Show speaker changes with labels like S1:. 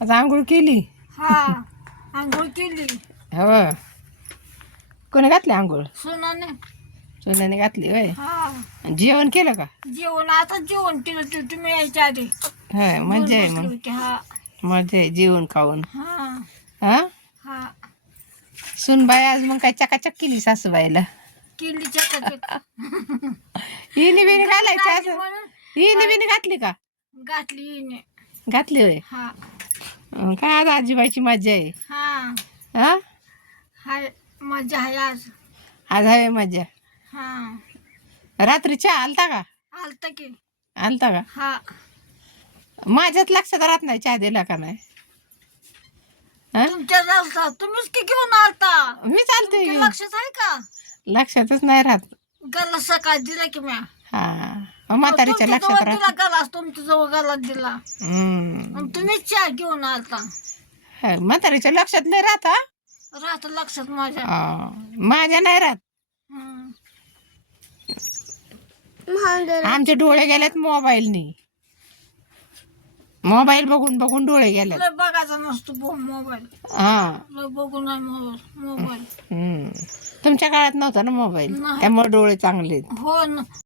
S1: आता आंघोळ केली?
S2: हा आंघोळ केली.
S1: हो. कोणी घातली आंघोळ?
S2: सोनाने.
S1: सोन्याने घातली होय.
S2: हा.
S1: जेवण केलं का?
S2: जेवण आता जेवण केलं ते तुम्ही यायच्या आधी.
S1: होय मजा आहे मग.
S2: होते, हा.
S1: मजा आहे जेवण खाऊन.
S2: हा.
S1: हा?
S2: हा.
S1: सुनबाई आज मग काय चकाचक केली सासूबाईला?
S2: केली चकाचक.
S1: हिने बिने घालायची असं?
S2: म्हणून.
S1: हिने बिने घातली का?
S2: घातली हिने.
S1: घातली होय?
S2: हा.
S1: काय आज आजीबाईची मजा आहे?
S2: हा.
S1: हा?
S2: हाय मजा आहे आज.
S1: आज हवे मजा.
S2: हा.
S1: रात्री चहा आलता का?
S2: आलत की.
S1: आलता का?
S2: हा.
S1: माझ्यात लक्षात राहत नाही चहा दिला का नाही. हा?
S2: तुमच्या आलता. तुम्हीच की घेऊन आलता?
S1: मी चालते
S2: तुमच्या लक्षात आहे का?
S1: लक्षातच नाही राहत.
S2: गल्ला सकाळ दिला की म्या.
S1: हा. म्हातारीच्या लक्षात राहत.
S2: गलास तुमच्या जवळ गला दिला?
S1: हम्म.
S2: आणि तुम्हीच चहा घेऊन आलता.
S1: हा, म्हातारीच्या लक्षात नाही राहत हा?
S2: राहत लक्षात माझ्या.
S1: हा. माझ्या नाही राहत.
S2: हम्म.
S1: आमचे डोळे गेलेत मोबाईलनी. मोबाईल बघून बघून डोळे गेलेत
S2: लय बघायचा नसतो बो मोबाईल.
S1: हा.
S2: लय बघू नाही मोबाईल मोबाईल.
S1: हम्म. तुमच्या काळात नव्हता ना मोबाईल?
S2: नाही.
S1: त्यामुळे डोळे चांगले आहेत.
S2: हो ना.